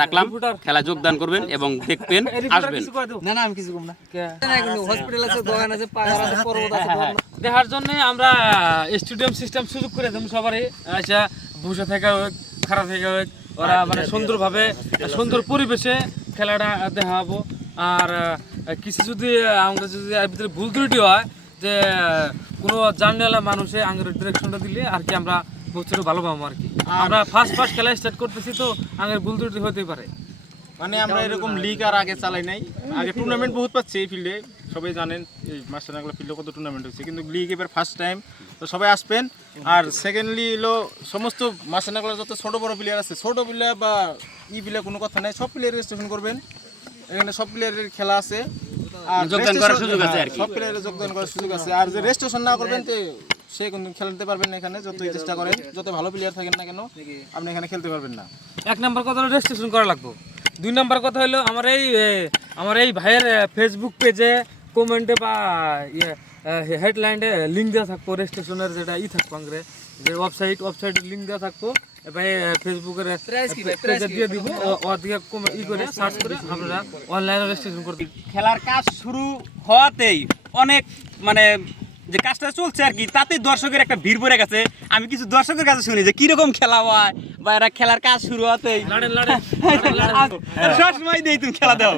রাখলাম, খেলা যোগদান করবেন এবং দেখবেন, আসবেন। না না আমি কিছু কম না, হসপিটাল আছে, দোকান আছে, পাহাড় আছে, পর্বত আছে, দেখার জন্য আমরা স্টেডিয়াম সিস্টেম সুযোগ করে দেব সবারই। আচ্ছা, বসে থাকা হোক, খারাপ থাকা হোক, ওরা মানে সুন্দরভাবে সুন্দর পরিবেশে খেলাটা দেখাবো। আর কিছু যদি আমরা যদি এর ভিতরে ভুল ত্রুটি হয়, যে কোনো জার্নালা মানুষে আঙের ডিরেকশনটা দিলে আর কি আমরা বছর ভালো পাবো আর কি। আমরা ফার্স্ট খেলা স্টার্ট করতেছি, তো আঙের ভুল ত্রুটি হতেই পারে। মানে আমরা এরকম লিগ আর আগে চালাই নাই, আগে টুর্নামেন্ট বহুত পাচ্ছি এই ফিল্ডে, সবাই জানেন এই মাস্টারনাগলা ফিল্ডে কত টুর্নামেন্ট হচ্ছে, কিন্তু লিগ এবার ফার্স্ট টাইম, তো সবাই আসবেন। আর সেকেন্ডলি হলো সমস্ত মাস্টারনাগলার যত ছোটো বড়ো প্লেয়ার আছে, ছোটো প্লেয়ার বা প্লেয়ার কোনো কথা নাই, সব প্লেয়ার রেজিস্ট্রেশন করবেন, এখানে সব প্লেয়ারের খেলা আছে, আর যোগদান করার সুযোগ আছে আর কি, সব প্লেয়ারের যোগদান করার সুযোগ আছে। আর যে রেজিস্ট্রেশন না করবেন তো সে কিন্তু খেলতে পারবেন না, এখানে যতই চেষ্টা করেন, যত ভালো প্লেয়ার থাকেন না কেন আপনি এখানে খেলতে পারবেন না। এক নম্বর কথা হলো রেজিস্ট্রেশন করা লাগবে। দুই নম্বর কথা হলো আমার এই ভাইয়ের ফেসবুক পেজে কমেন্টে বা হেডলাইনে লিঙ্ক দেওয়া থাকবো, রেজিস্ট্রেশনের যেটা থাকবো আগে, যে ওয়েবসাইটের লিঙ্ক দেওয়া থাকবো, ভাই ফেসবুকের পেজে দিয়ে দিব, ওদিকে করে সার্চ করে আপনারা অনলাইনে রেজিস্ট্রেশন করতে। খেলার কাজ শুরু হওয়াতেই অনেক মানে যে কাজটা চলছে আর কি, তাতে দর্শকের একটা ভিড় পড়ে গেছে। আমি কিছু দর্শকের কাছে শুনি যে কিরকম খেলা হয়, বা এরা খেলার কাজ শুরু হতেই সবসময় দেই তুমি খেলা দাও,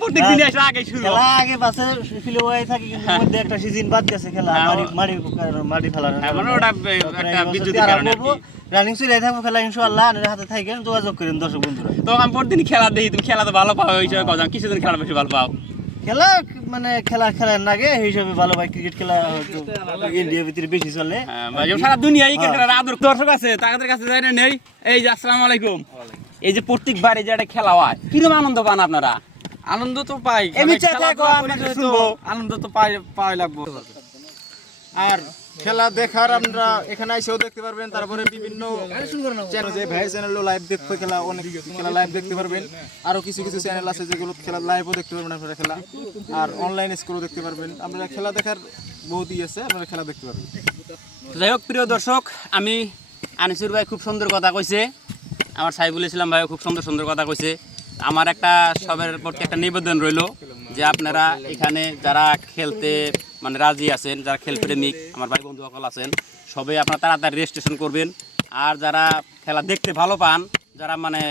প্রত্যেক দিন এসে আগে শুরু খেলা আগে পাশে ফিলে হয়ে থাকে, কিন্তু মধ্যে একটা সিজন বাদ গেছে খেলা, মাটি ফেলার, মানে ওটা একটা বিদ্যুতের কারণে আর কি। রানিং চলে থাকবো খেলা, ইনশাআল্লাহ আপনাদের হাতে থাকেন, যোগাযোগ করেন দর্শক বন্ধুরা। তো আমি প্রতিদিন খেলা দেই, তুমি খেলা তো ভালো পাও, ওই হিসাবে কথা কিছুদিন খেলা বেশি ভালো পাও। খেলা মানে খেলার নাগে এই হিসাবে ভালো ভাই, ক্রিকেট খেলা ইন্ডিয়ার ভিতরে বেশি চলে, সারা দুনিয়ায় ক্রিকেটের আদর দর্শক আছে, তাদের কাছে যাই না নেই। এই যে আসসালামু আলাইকুম, এই যে প্রত্যেকবার এই যে একটা খেলা হয়, কিরকম আনন্দ পান আপনারা? আনন্দ তো পাই, আনন্দ তো পাই লাগবো। আর খেলা দেখার আমরা এখানে এসেও দেখতে পারবেন, তারপরে বিভিন্ন চ্যানেল, যে ভাইয়ের চ্যানেলও লাইভ দেখতে, খেলা অনেক খেলা লাইভ দেখতে পারবেন। আরও কিছু চ্যানেল আছে যেগুলো খেলা লাইভও দেখতে পারবেন আপনারা খেলা, আর অনলাইন স্কোরও দেখতে পারবেন। আপনারা খেলা দেখার বহুতই আছে, আপনারা খেলা দেখতে পারবেন। যাই হোক প্রিয় দর্শক, আমি আনিসুর ভাই খুব সুন্দর কথা কইছে, আমার সাইফুল ইসলাম ভাইও খুব সুন্দর কথা কইছে। আমার একটা সবের প্রতি একটা নিবেদন রইল, যে আপনারা এখানে যারা খেলতে মানে রাজি আছেন, যারা খেলপ্রেমিক আমার ভাই বন্ধু সকল আছেন, সবাই আপনারা তাড়াতাড়ি রেজিস্ট্রেশন করবেন। আর যারা খেলা দেখতে ভালো পান, যারা মানে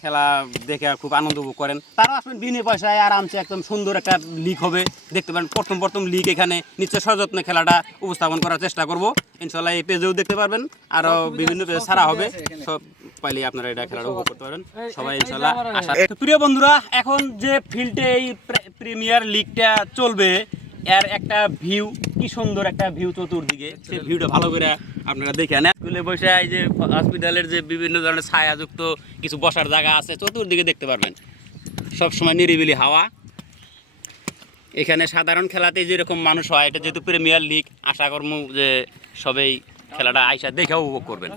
খেলা দেখে খুব আনন্দ উপভোগ করেন, তারা আসবেন বিনা পয়সায় আরামসে, একদম সুন্দর একটা লিগ হবে, দেখতে পারেন। প্রথম লিগ এখানে নিশ্চয় সযত্নে খেলাটা উপস্থাপন করার চেষ্টা করব ইনশাল্লাহ। এই পেজেও দেখতে পারবেন, আরও বিভিন্ন পেজে ছাড়া হবে, সব পাইলে আপনারা এটা খেলাটা উপভোগ করতে পারেন সবাই ইনশাল্লাহ। আশা প্রিয় বন্ধুরা, এখন যে ফিল্ডে এই প্রিমিয়ার লিগটা চলবে, এর একটা ভিউ, কি সুন্দর একটা ভিউ চতুর্দিকে, সেই ভিউটা ভালো করে আপনারা দেখে নেন। স্কুলে বসে এই যে হসপিটালের যে বিভিন্ন ধরনের ছায়াযুক্ত কিছু বসার জায়গা আছে, চতুর্দিকে দেখতে পারবেন, সবসময় নিরিবিলি হাওয়া। এখানে সাধারণ খেলাতে যেরকম মানুষ হয়, এটা যেহেতু প্রিমিয়ার লিগ, আশা করব যে সবাই খেলাটা আইসা দেখেও উপভোগ করবেন।